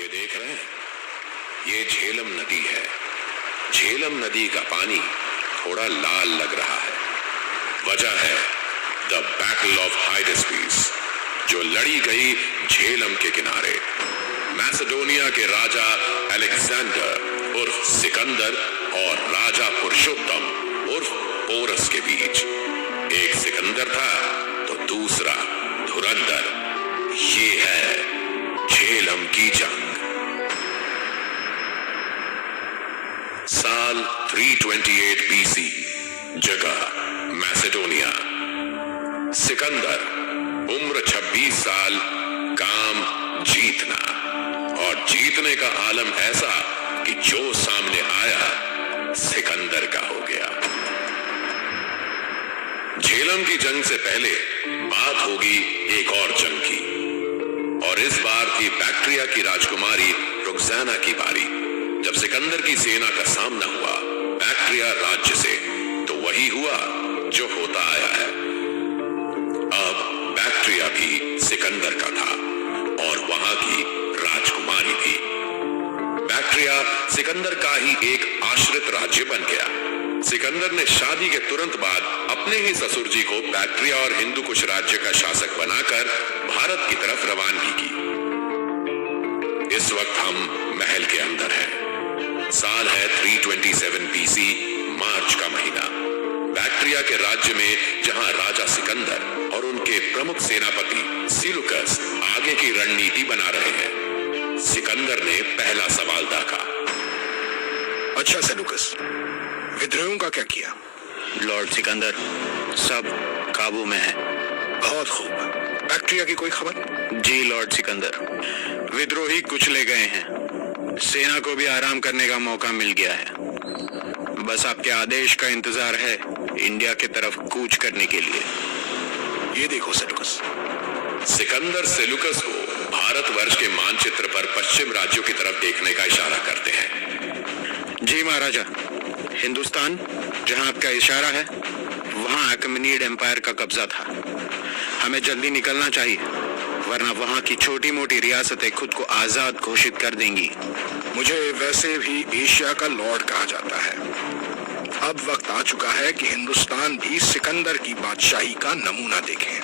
ये देख रहे हैं, ये झेलम नदी है। झेलम नदी का पानी थोड़ा लाल लग रहा है। वजह है द बैटल ऑफ हाइडेस्पीस, जो लड़ी गई झेलम के किनारे। मैसेडोनिया के राजा अलेक्जेंडर उर्फ सिकंदर और राजा पुरुषोत्तम उर्फ पोरस के बीच। एक सिकंदर था तो दूसरा धुरंधर। ये है झेलम की जंग। साल 328 BC, जगह मैसेडोनिया। सिकंदर, उम्र 26 साल, काम जीतना, और जीतने का आलम ऐसा कि जो सामने आया सिकंदर का हो गया। झेलम की जंग से पहले बात होगी एक और जंग की, और इस बार थी बैक्ट्रिया की राजकुमारी रुक्साना की बारी। जब सिकंदर की सेना का सामना हुआ बैक्ट्रिया राज्य से, तो वही हुआ जो होता आया है। अब बैक्ट्रिया भी सिकंदर का था और वहां की राजकुमारी भी। बैक्ट्रिया सिकंदर का ही एक आश्रित राज्य बन गया। सिकंदर ने शादी के तुरंत बाद अपने ही ससुर जी को बैक्ट्रिया और हिंदू कुश राज्य का शासक बनाकर भारत की तरफ रवानगी की। इस वक्त हम महल के अंदर हैं। साल है 327 BC, मार्च का महीना। बैक्ट्रिया के राज्य में जहां राजा सिकंदर और उनके प्रमुख सेनापति सेलुकस आगे की रणनीति बना रहे हैं, सिकंदर ने पहला सवाल दागा। अच्छा सेलुकस, विद्रोहियों का क्या किया? लॉर्ड सिकंदर, सब काबू में है। बहुत खूब। बैक्ट्रिया की कोई खबर? जी लॉर्ड सिकंदर, विद्रोही कुचले गए हैं। सेना को भी आराम करने का मौका मिल गया है। बस आपके आदेश का इंतजार है इंडिया की तरफ कूच करने के लिए। ये देखो सेलुकस। सिकंदर सेलुकस को भारतवर्ष के मानचित्र पर पश्चिम राज्यों की तरफ देखने का इशारा करते हैं। जी महाराजा, हिंदुस्तान जहां आपका इशारा है वहां अकमेनिड एम्पायर का कब्जा था। हमें जल्दी निकलना चाहिए, वरना वहां की छोटी मोटी रियासतें खुद को आजाद घोषित कर देंगी। मुझे वैसे भी एशिया का लॉर्ड कहा जाता है। अब वक्त आ चुका है कि हिंदुस्तान भी सिकंदर की बादशाही का नमूना देखे।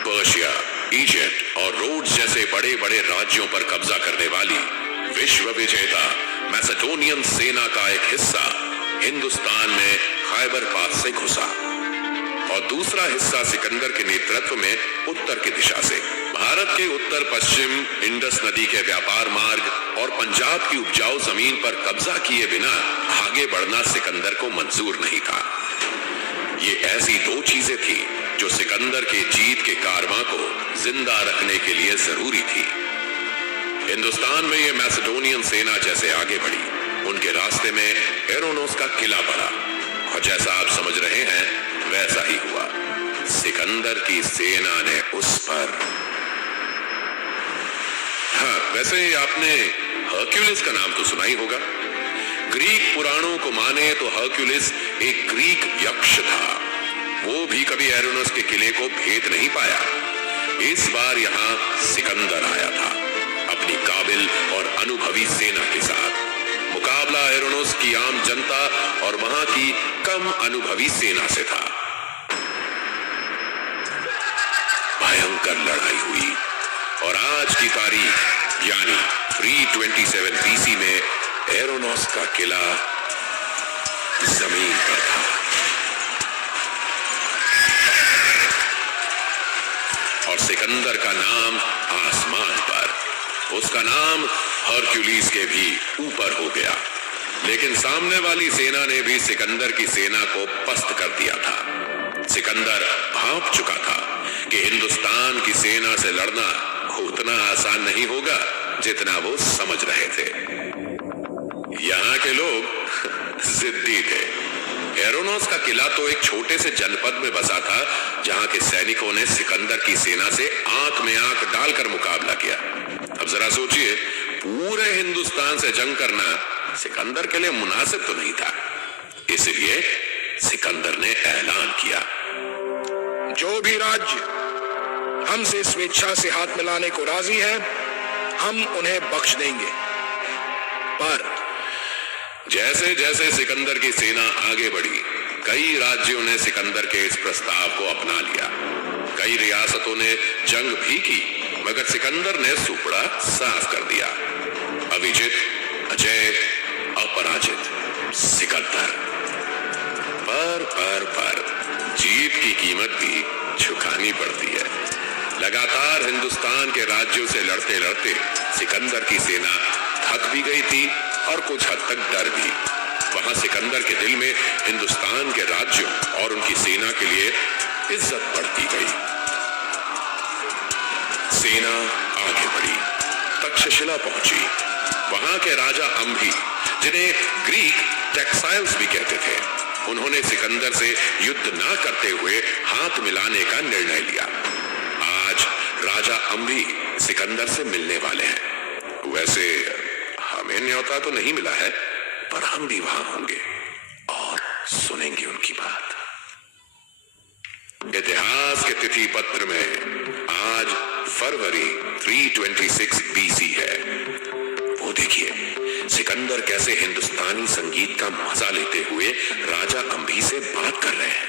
पर्शिया, इजिप्ट और रोड्स जैसे बड़े बड़े राज्यों पर कब्जा करने वाली विश्व विजेता मैसेडोनियन सेना का एक हिस्सा हिंदुस्तान में खैबर पास से घुसा, और दूसरा हिस्सा सिकंदर के नेतृत्व में उत्तर की दिशा से। भारत के उत्तर पश्चिम इंडस नदी के व्यापार मार्ग और पंजाब की उपजाऊ जमीन पर कब्जा किए बिना आगे बढ़ना सिकंदर को मंजूर नहीं था। ये ऐसी दो चीजें थी जो सिकंदर के जीत के कारवां को जिंदा रखने के लिए जरूरी थी। हिंदुस्तान में ये मैसेडोनियन सेना जैसे आगे बढ़ी, उनके रास्ते में एरोनोस का किला पड़ा, और जैसा आप समझ रहे हैं वैसा ही हुआ। सिकंदर की सेना ने उस पर। हाँ, वैसे आपने हरक्यूलिस का नाम तो सुना ही होगा। ग्रीक पुराणों को माने तो हरक्यूलिस एक ग्रीक यक्ष था। वो भी कभी एरोनोस के किले को भेद नहीं पाया। इस बार यहां सिकंदर आया था अपनी काबिल और अनुभवी सेना के साथ। मुकाबला एरोनोस की आम जनता और वहां की कम अनुभवी सेना से था। भयंकर लड़ाई हुई, और आज की तारीख यानी 327 BC में एरोनोस का किला जमीन पर था। और सिकंदर का नाम आसमान पर। उसका नाम हरक्यूलिस के भी ऊपर हो गया। लेकिन सामने वाली सेना ने भी सिकंदर की सेना को पस्त कर दिया था। सिकंदर भांप चुका था कि हिंदुस्तान की सेना से लड़ना उतना आसान नहीं होगा जितना वो समझ रहे थे। यहाँ के लोग जिद्दी थे। एरोनोस का किला तो एक छोटे से जनपद में बसा था, जहां के सैनिकों ने सिकंदर की सेना से आंख में आंख डालकर मुकाबला किया। अब जरा सोचिए, पूरे हिंदुस्तान से जंग करना सिकंदर के लिए मुनासिब तो नहीं था। इसलिए सिकंदर ने ऐलान किया, जो भी राज्य हमसे स्वेच्छा से हाथ मिलाने को राजी है, हम उन्हें बख्श देंगे। पर जैसे जैसे सिकंदर की सेना आगे बढ़ी, कई राज्यों ने सिकंदर के इस प्रस्ताव को अपना लिया। कई रियासतों ने जंग भी की, मगर सिकंदर ने सुपड़ा साफ कर दिया। अविजित, अजय, अपराजित सिकंदर। पर जीत की कीमत भी चुकानी पड़ती है। लगातार हिंदुस्तान के राज्यों से लड़ते लड़ते सिकंदर की सेना थक भी गई थी और कुछ हद तक डर भी। वहां सिकंदर के दिल में हिंदुस्तान के राज्यों और उनकी सेना के लिए इज्जत बढ़ती गई। सेना आगे बढ़ी, तक्षशिला पहुंची। वहां के राजा अंभी, जिन्हें ग्रीक टेक्साइल्स भी कहते थे, उन्होंने सिकंदर से युद्ध ना करते हुए हाथ मिलाने का निर्णय लिया। आज राजा अंभी सिकंदर से मिलने वाले हैं। वैसे हमें न्योता तो नहीं मिला है, पर हम भी वहां होंगे और सुनेंगे उनकी बात। इतिहास के तिथि पत्र में आज फरवरी 326 BC है। वो देखिए, सिकंदर कैसे हिंदुस्तानी संगीत का मजा लेते हुए राजा अंभी से बात कर रहे हैं।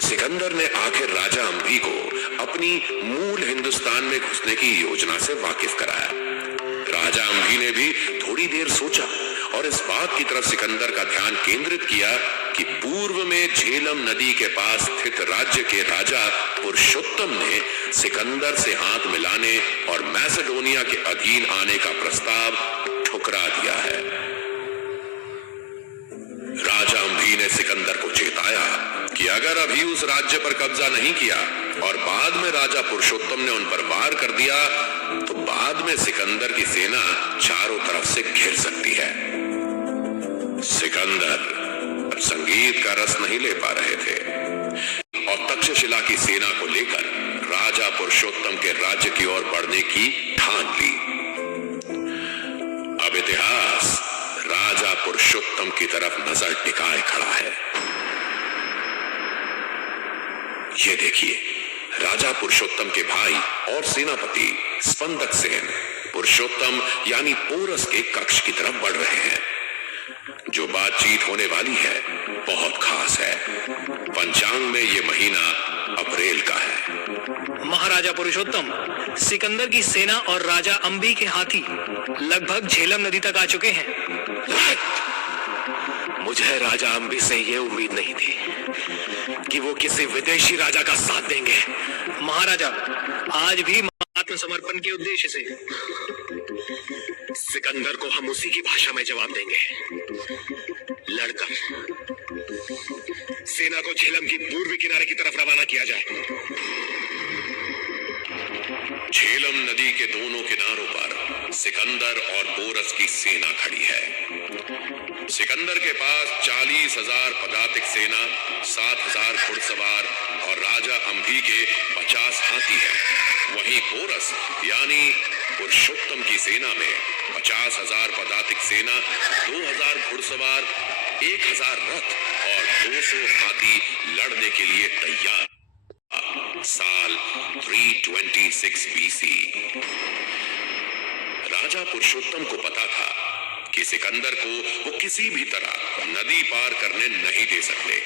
सिकंदर ने आखिर राजा अंभी को अपनी मूल हिंदुस्तान में घुसने की योजना से वाकिफ कराया। राजा अंभी ने भी थोड़ी देर सोचा और इस बात की तरफ सिकंदर का ध्यान केंद्रित किया कि पूर्व में झेलम नदी के पास स्थित राज्य के राजा पुरुषोत्तम ने सिकंदर से हाथ मिलाने और मैसेडोनिया के अधीन आने का प्रस्ताव ठुकरा दिया है। राजा अंभी ने सिकंदर को चेताया कि अगर अभी उस राज्य पर कब्जा नहीं किया और बाद में राजा पुरुषोत्तम ने उन पर वार कर दिया, तो बाद में सिकंदर की सेना चारों तरफ से घिर सकती है। सिकंदर अब संगीत का रस नहीं ले पा रहे थे और तक्षशिला की सेना को लेकर राजा पुरुषोत्तम के राज्य की ओर बढ़ने की ठान ली। अब इतिहास राजा पुरुषोत्तम की तरफ नजर टिकाए खड़ा है। ये देखिए, राजा पुरुषोत्तम के भाई और सेनापति स्पंदक सेन पुरुषोत्तम यानी पोरस के कक्ष की तरफ बढ़ रहे हैं। जो बातचीत होने वाली है बहुत खास है। पंचांग में ये महीना अप्रैल का है। महाराजा पुरुषोत्तम, सिकंदर की सेना और राजा अंभी के हाथी लगभग झेलम नदी तक आ चुके हैं। मुझे राजा अंभी से ये उम्मीद नहीं थी कि वो किसी विदेशी राजा का साथ देंगे। महाराजा, आज भी आत्मसमर्पण के उद्देश्य से सिकंदर को हम उसी की भाषा में जवाब देंगे। लड़कर सेना को झेलम की पूर्वी किनारे की तरफ रवाना किया जाए। झेलम नदी के दोनों किनारों पर सिकंदर और पोरस की सेना खड़ी है। सिकंदर के पास 40,000 पदातिक सेना, 7,000 घुड़सवार और राजा अंभी के 50 हाथी हैं। वहीं पोरस यानी पुरुषोत्तम की सेना में 50,000 पदातिक सेना, 2,000 घुड़सवार, 1,000 रथ और 200 हाथी लड़ने के लिए तैयार। साल 326 BC। राजा पुरुषोत्तम को पता था कि सिकंदर को वो किसी भी तरह नदी पार करने नहीं दे सकते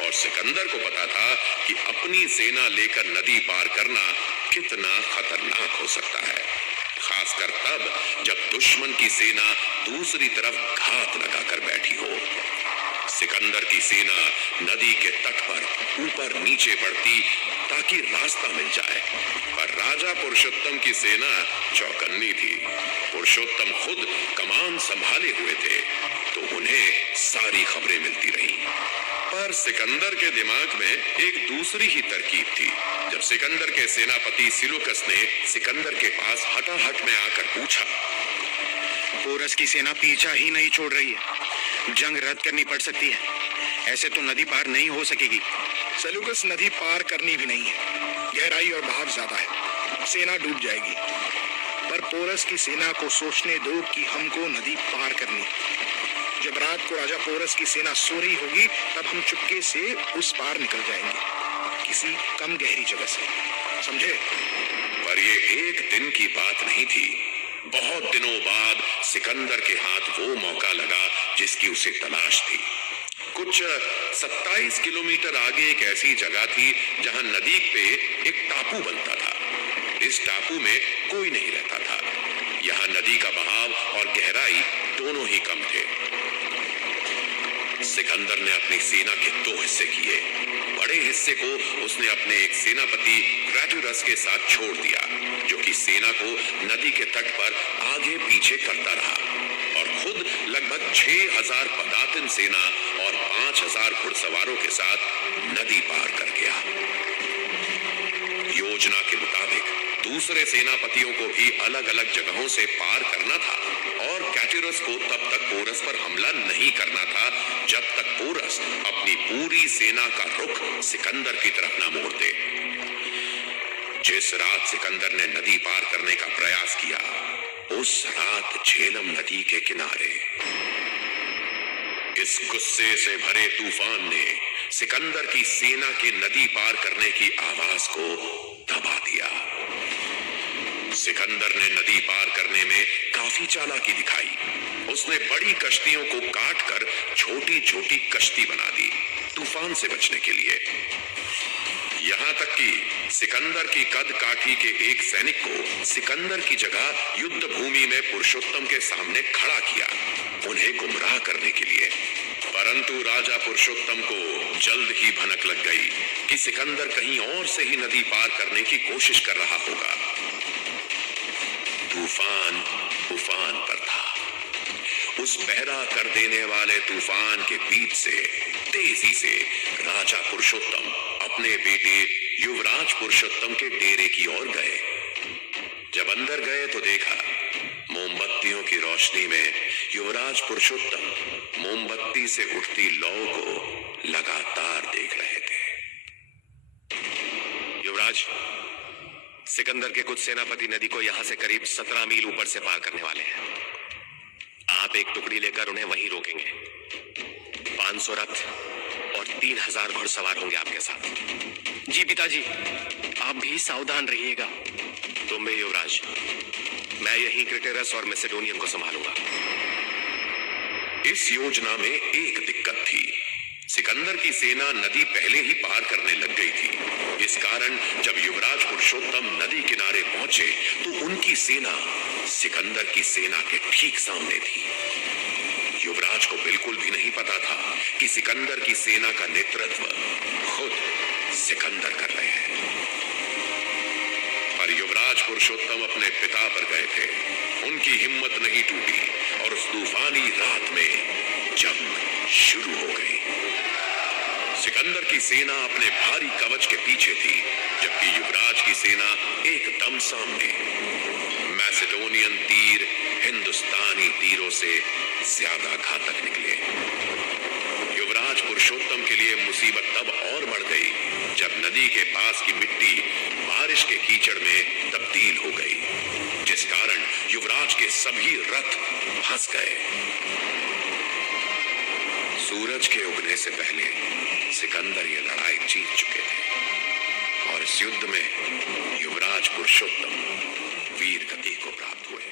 और सिकंदर को पता था कि अपनी सेना लेकर नदी पार करना कितना खतरनाक हो सकता है, खासकर तब जब दुश्मन की सेना दूसरी तरफ घात लगाकर बैठी हो। सिकंदर की सेना नदी के तट पर ऊपर नीचे बढ़ती ताकि रास्ता मिल जाए, पर राजा पुरुषोत्तम की सेना चौकन्नी थी। पुरुषोत्तम खुद कमान संभाले हुए थे, तो उन्हें सारी खबरें मिलती रही। पर सिकंदर के दिमाग में एक दूसरी ही तरकीब थी। जब सिकंदर के सेनापति सिलुकस ने सिकंदर के पास हटाहट में आकर पूछा, पोरस की सेना पीछा ही नहीं छोड़ रही है, जंग रद्द करनी पड़ सकती है, ऐसे तो नदी पार नहीं हो सकेगी। सेलुकस, नदी पार करनी भी नहीं है, गहराई और बहाव ज्यादा है, सेना डूब जाएगी। पर पोरस की सेना को सोचने दो कि हमको नदी पार करनी। जब रात को राजा पोरस की सेना सो रही होगी, तब हम चुपके से उस पार निकल जाएंगे, किसी कम गहरी जगह से। समझे? पर ये एक दिन की बात नहीं थी। बहुत दिनों बाद सिकंदर के हाथ वो मौका लगा जिसकी उसे तलाश थी। कुछ 27 किलोमीटर आगे एक ऐसी जगह थी जहां नदी पे एक टापू बनता था। इस टापू में कोई नहीं रहता था। यहाँ नदी का बहाव और गहराई दोनों ही कम थे। सिकंदर ने अपनी सेना के 2 हिस्से किए। बड़े हिस्से को उसने अपने एक सेनापति क्रैटुरस के साथ छोड़ दिया, जो कि सेना को नदी के तट पर आगे पीछे करता रहा, और खुद लगभग 6000 पदातिन सेना और 5000 घुड़सवारों के साथ नदी पार कर गया। योजना के मुताबिक दूसरे सेनापतियों को भी अलग अलग जगहों से पार करना था, और कैटुरस को तब तक पोरस पर हमला नहीं करना था जब तक पोरस अपनी पूरी सेना का रुख सिकंदर की तरफ न मोड़ दे। जिस रात सिकंदर ने नदी पार करने का प्रयास किया, उस रात झेलम नदी के किनारे इस गुस्से से भरे तूफान ने सिकंदर की सेना के नदी पार करने की आवाज को दबा दिया। सिकंदर ने नदी पार करने में काफी चालाकी दिखाई। उसने बड़ी कश्तियों को काटकर छोटी छोटी कश्ती बना दी, तूफान से बचने के लिए। यहां तक कि सिकंदर की कद काठी के एक सैनिक को सिकंदर की जगह युद्ध भूमि में पुरुषोत्तम के सामने खड़ा किया, उन्हें गुमराह करने के लिए। परंतु राजा पुरुषोत्तम को जल्द ही भनक लग गई कि सिकंदर कहीं और से ही नदी पार करने की कोशिश कर रहा होगा। तूफान उफान पर था। उस बहरा कर देने वाले तूफान के बीच से तेजी से राजा पुरुषोत्तम अपने बेटे युवराज पुरुषोत्तम के डेरे की ओर गए। जब अंदर गए तो देखा, मोमबत्तियों की रोशनी में युवराज पुरुषोत्तम मोमबत्ती से उठती लौ को लगातार देख रहे थे। युवराज, सिकंदर के कुछ सेनापति नदी को यहां से करीब 17 मील ऊपर से पार करने वाले हैं। आप एक टुकड़ी लेकर उन्हें वहीं रोकेंगे। 500 रथ और 3000 घुड़सवार होंगे आपके साथ। जी पिताजी, आप भी सावधान रहिएगा। तुम भी युवराज। मैं यहीं क्रेटेरस और मैसेडोनियन को संभालूंगा। इस योजना में एक दिक्कत थी। सिकंदर की सेना नदी पहले ही पार करने लग गई थी। इस कारण जब युवराज पुरुषोत्तम नदी किनारे पहुंचे तो उनकी सेना सिकंदर की सेना के ठीक सामने थी। युवराज को बिल्कुल भी नहीं पता था कि सिकंदर की सेना का नेतृत्व खुद सिकंदर कर रहे हैं। पर युवराज पुरुषोत्तम अपने पिता पर गए थे। उनकी हिम्मत नहीं टूटी और उस तूफानी रात में जंग शुरू हो गई। सिकंदर की सेना अपने भारी कवच के पीछे थी, जबकि युवराज की सेना एकदम सामने। मैसेडोनियन तीर हिंदुस्तानी तीरों से ज्यादा घातक निकले। युवराज पुरुषोत्तम के लिए मुसीबत तब और बढ़ गई जब नदी के पास की मिट्टी बारिश के कीचड़ में तब्दील हो गई, जिस कारण युवराज के सभी रथ फंस गए। सूरज के उगने से पहले सिकंदर ये लड़ाई जीत चुके थे और इस युद्ध में युवराज पुरुषोत्तम वीर गति को प्राप्त हुए।